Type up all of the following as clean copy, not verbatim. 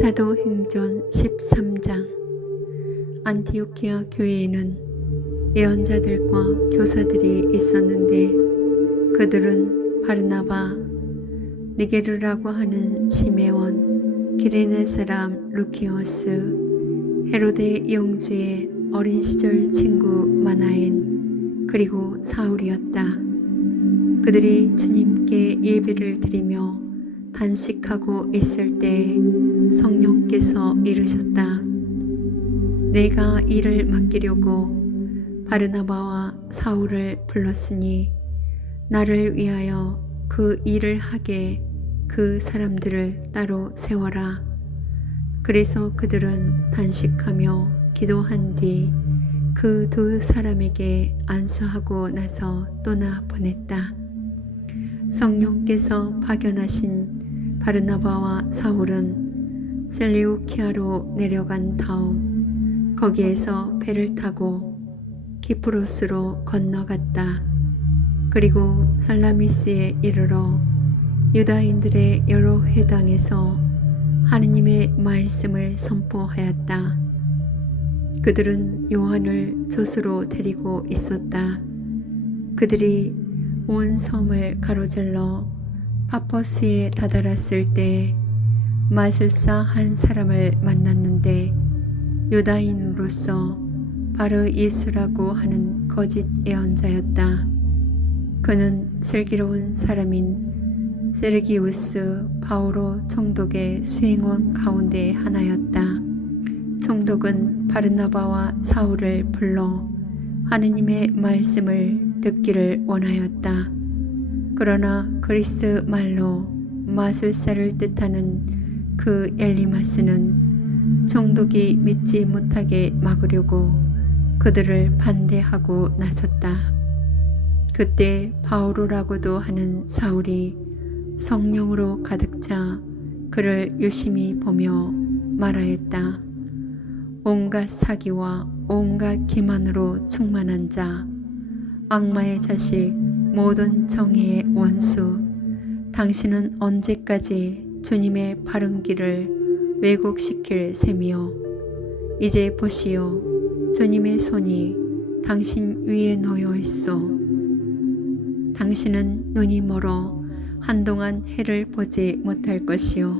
사도행전 13장. 안티오키아 교회에는 예언자들과 교사들이 있었는데 그들은 바르나바, 니게르라고 하는 시메온, 기레네 사람 루키오스, 헤로데 영주의 어린 시절 친구 마나엔, 그리고 사울이었다. 그들이 주님께 예배를 드리며 단식하고 있을 때 성령께서 이르셨다. 내가 이를 맡기려고 바르나바와 사울을 불렀으니 나를 위하여 그 일을 하게 그 사람들을 따로 세워라. 그래서 그들은 단식하며 기도한 뒤 그 두 사람에게 안수하고 나서 떠나 보냈다. 성령께서 파견하신 바르나바와 사울은 셀레우키아로 내려간 다음 거기에서 배를 타고 키프로스로 건너갔다. 그리고 살라미스에 이르러 유다인들의 여러 회당에서 하느님의 말씀을 선포하였다. 그들은 요한을 조수로 데리고 있었다. 그들이 온 섬을 가로질러 파퍼스에 다다랐을 때 마술사 한 사람을 만났는데 유다인으로서 바르 예수라고 하는 거짓 예언자였다. 그는 슬기로운 사람인 세르기우스 바오로 총독의 수행원 가운데 하나였다. 총독은 바르나바와 사울을 불러 하느님의 말씀을 듣기를 원하였다. 그러나 그리스 말로 마술사를 뜻하는 그 엘리마스는 총독이 믿지 못하게 막으려고 그들을 반대하고 나섰다. 그때 바오로라고도 하는 사울이 성령으로 가득 차 그를 유심히 보며 말하였다. 온갖 사기와 온갖 기만으로 충만한 자, 악마의 자식, 모든 정의의 원수, 당신은 언제까지 주님의 바른 길을 왜곡시킬 셈이요. 이제 보시오. 주님의 손이 당신 위에 놓여 있어. 당신은 눈이 멀어 한동안 해를 보지 못할 것이요.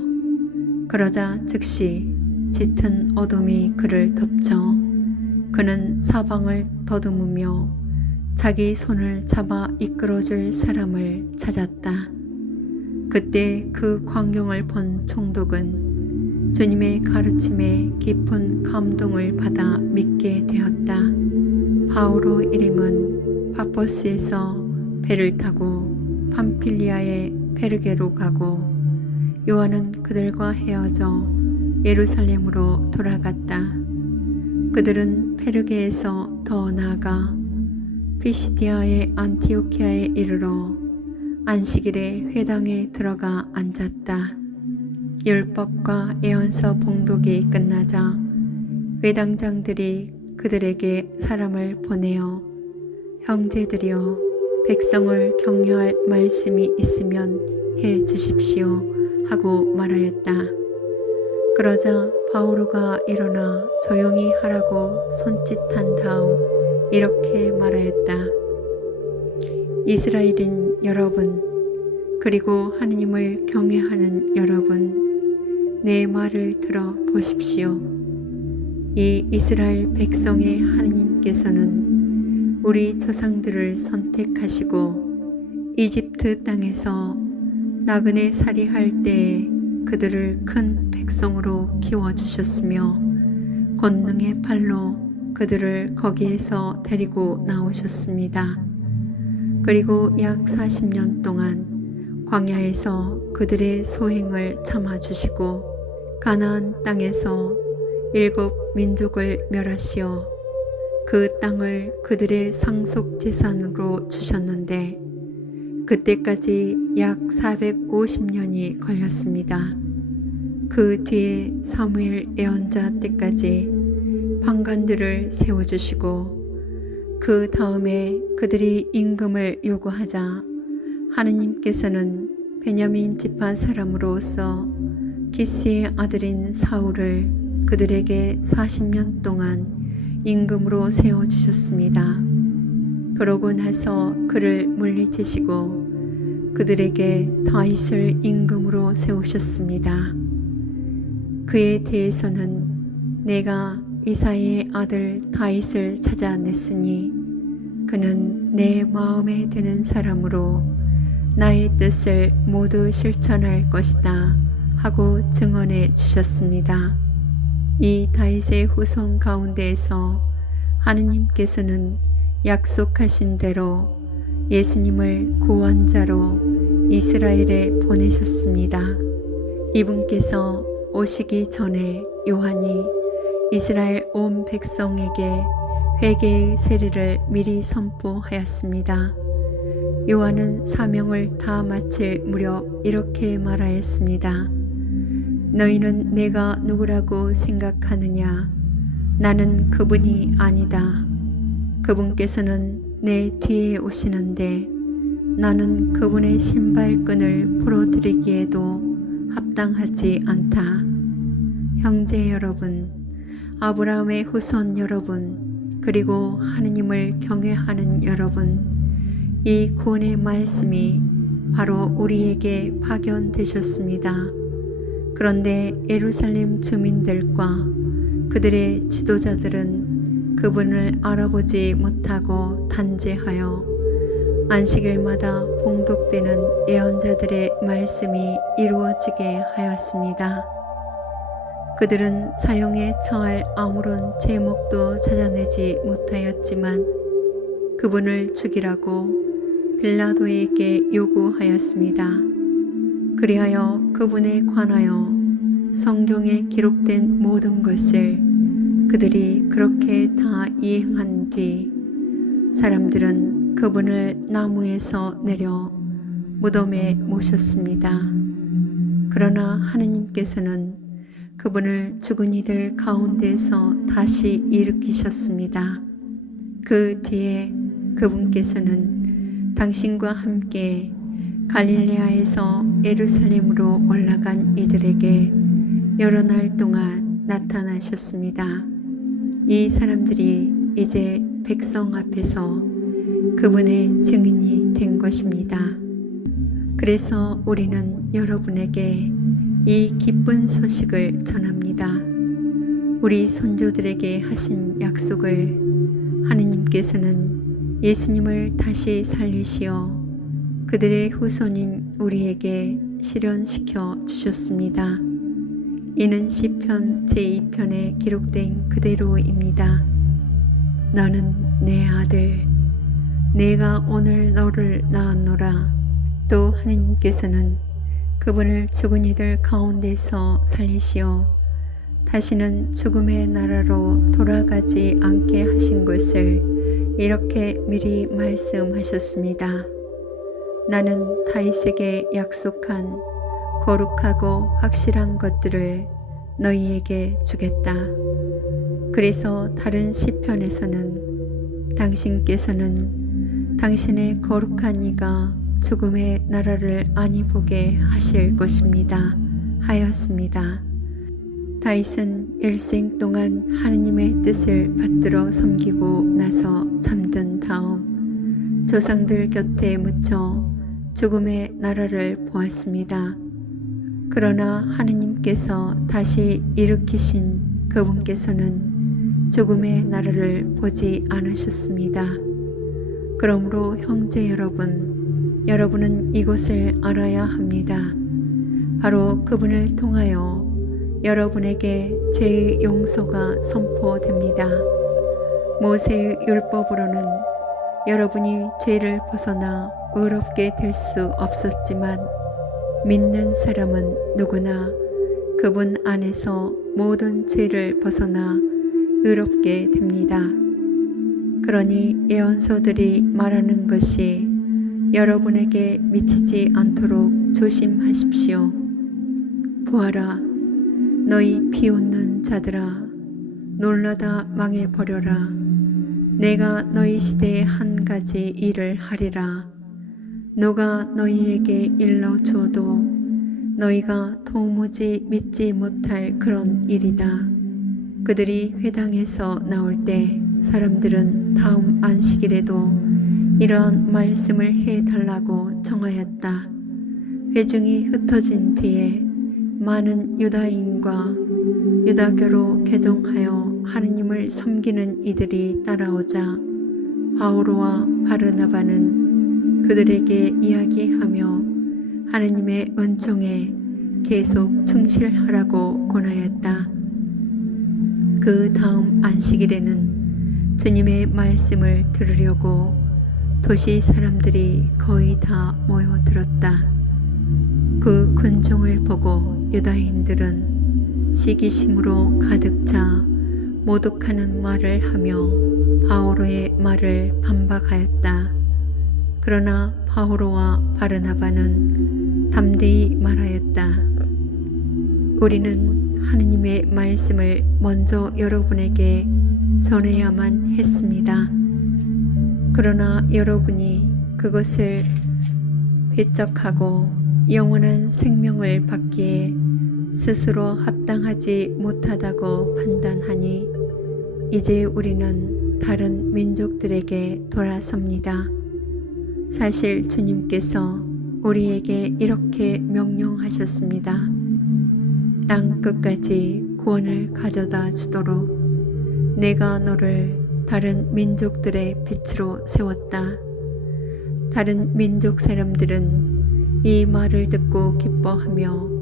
그러자 즉시 짙은 어둠이 그를 덮쳐 그는 사방을 더듬으며 자기 손을 잡아 이끌어줄 사람을 찾았다. 그때 그 광경을 본 총독은 주님의 가르침에 깊은 감동을 받아 믿게 되었다. 바오로 일행은 파포스에서 배를 타고 팜필리아의 페르게로 가고 요한은 그들과 헤어져 예루살렘으로 돌아갔다. 그들은 페르게에서 더 나아가 피시디아의 안티오키아에 이르러 안식일에 회당에 들어가 앉았다. 율법과 예언서 봉독이 끝나자 회당장들이 그들에게 사람을 보내어 형제들이여 백성을 격려할 말씀이 있으면 해 주십시오 하고 말하였다. 그러자 바오로가 일어나 조용히 하라고 손짓한 다음 이렇게 말하였다. 이스라엘인 여러분, 그리고 하느님을 경외하는 여러분, 내 말을 들어 보십시오. 이 이스라엘 백성의 하느님께서는 우리 조상들을 선택하시고 이집트 땅에서 나그네 살이할 때에 그들을 큰 백성으로 키워주셨으며 권능의 팔로 그들을 거기에서 데리고 나오셨습니다. 그리고 약 40년 동안 광야에서 그들의 소행을 참아주시고 가나안 땅에서 7 민족을 멸하시어 그 땅을 그들의 상속재산으로 주셨는데 그때까지 약 450년이 걸렸습니다. 그 뒤에 사무엘 예언자 때까지 방관들을 세워주시고 그 다음에 그들이 임금을 요구하자 하느님께서는 베냐민 지파 사람으로서 기스의 아들인 사울을 그들에게 40년 동안 임금으로 세워주셨습니다. 그러고 나서 그를 물리치시고 그들에게 다윗을 임금으로 세우셨습니다. 그에 대해서는 내가 이사야의 아들 다윗을 찾아냈으니 그는 내 마음에 드는 사람으로 나의 뜻을 모두 실천할 것이다 하고 증언해 주셨습니다. 이 다윗의 후손 가운데에서 하느님께서는 약속하신 대로 예수님을 구원자로 이스라엘에 보내셨습니다. 이분께서 오시기 전에 요한이 이스라엘 온 백성에게 회개의 세례를 미리 선포하였습니다. 요한은 사명을 다 마칠 무렵 이렇게 말하였습니다. 너희는 내가 누구라고 생각하느냐? 나는 그분이 아니다. 그분께서는 내 뒤에 오시는데 나는 그분의 신발끈을 풀어드리기에도 합당하지 않다. 형제 여러분, 아브라함의 후손 여러분, 그리고 하느님을 경외하는 여러분, 이 구원의 말씀이 바로 우리에게 파견되셨습니다. 그런데 예루살렘 주민들과 그들의 지도자들은 그분을 알아보지 못하고 단죄하여 안식일마다 봉독되는 예언자들의 말씀이 이루어지게 하였습니다. 그들은 사형에 처할 아무런 제목도 찾아내지 못하였지만 그분을 죽이라고 빌라도에게 요구하였습니다. 그리하여 그분에 관하여 성경에 기록된 모든 것을 그들이 그렇게 다 이행한 뒤 사람들은 그분을 나무에서 내려 무덤에 모셨습니다. 그러나 하느님께서는 그분을 죽은 이들 가운데서 다시 일으키셨습니다. 그 뒤에 그분께서는 당신과 함께 갈릴레아에서 예루살렘으로 올라간 이들에게 여러 날 동안 나타나셨습니다. 이 사람들이 이제 백성 앞에서 그분의 증인이 된 것입니다. 그래서 우리는 여러분에게 이 기쁜 소식을 전합니다. 우리 선조들에게 하신 약속을 하느님께서는 예수님을 다시 살리시어 그들의 후손인 우리에게 실현시켜 주셨습니다. 이는 시편 제2편에 기록된 그대로입니다. 너는 내 아들, 내가 오늘 너를 낳았노라. 또 하느님께서는 그분을 죽은 이들 가운데서 살리시어 다시는 죽음의 나라로 돌아가지 않게 하신 것을 이렇게 미리 말씀하셨습니다. 나는 다윗에게 약속한 거룩하고 확실한 것들을 너희에게 주겠다. 그래서 다른 시편에서는 당신께서는 당신의 거룩한 이가 죽음의 나라를 아니 보게 하실 것입니다 하였습니다. 다윗은 일생 동안 하느님의 뜻을 받들어 섬기고 나서 잠든 다음 조상들 곁에 묻혀 죽음의 나라를 보았습니다. 그러나 하느님께서 다시 일으키신 그분께서는 죽음의 나라를 보지 않으셨습니다. 그러므로 형제 여러분, 여러분은 이것을 알아야 합니다. 바로 그분을 통하여 여러분에게 죄의 용서가 선포됩니다. 모세의 율법으로는 여러분이 죄를 벗어나 의롭게 될 수 없었지만 믿는 사람은 누구나 그분 안에서 모든 죄를 벗어나 의롭게 됩니다. 그러니 예언서들이 말하는 것이 여러분에게 미치지 않도록 조심하십시오. 보아라, 너희 비웃는 자들아, 놀라다 망해버려라. 내가 너희 시대에 한 가지 일을 하리라. 누가 너희에게 일러줘도 너희가 도무지 믿지 못할 그런 일이다. 그들이 회당에서 나올 때 사람들은 다음 안식일에도 이러한 말씀을 해달라고 청하였다. 회중이 흩어진 뒤에 많은 유다인과 유다교로 개종하여 하느님을 섬기는 이들이 따라오자 바오로와 바르나바는 그들에게 이야기하며 하느님의 은총에 계속 충실하라고 권하였다. 그 다음 안식일에는 주님의 말씀을 들으려고 도시 사람들이 거의 다 모여들었다. 그 군중을 보고 유다인들은 시기심으로 가득 차 모독하는 말을 하며 바오로의 말을 반박하였다. 그러나 바오로와 바르나바는 담대히 말하였다. 우리는 하느님의 말씀을 먼저 여러분에게 전해야만 했습니다. 그러나 여러분이 그것을 배척하고 영원한 생명을 받기에 스스로 합당하지 못하다고 판단하니 이제 우리는 다른 민족들에게 돌아섭니다. 사실 주님께서 우리에게 이렇게 명령하셨습니다. 땅 끝까지 구원을 가져다 주도록 내가 너를 다른 민족들의 빛으로 세웠다. 다른 민족 사람들은 이 말을 듣고 기뻐하며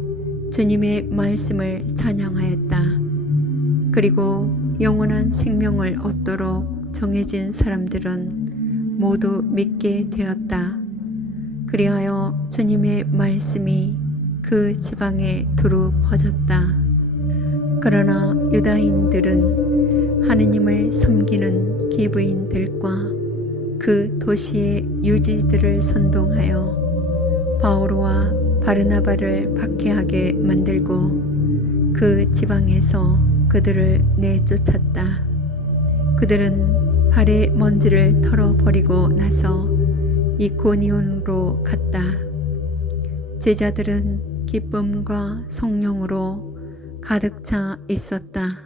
주님의 말씀을 찬양하였다. 그리고 영원한 생명을 얻도록 정해진 사람들은 모두 믿게 되었다. 그리하여 주님의 말씀이 그 지방에 두루 퍼졌다. 그러나 유다인들은 하느님을 섬기는 기브인들과 그 도시의 유지들을 선동하여 바오로와 바르나바를 박해하게 만들고 그 지방에서 그들을 내쫓았다. 그들은 발의 먼지를 털어버리고 나서 이코니온으로 갔다. 제자들은 기쁨과 성령으로 가득 차 있었다.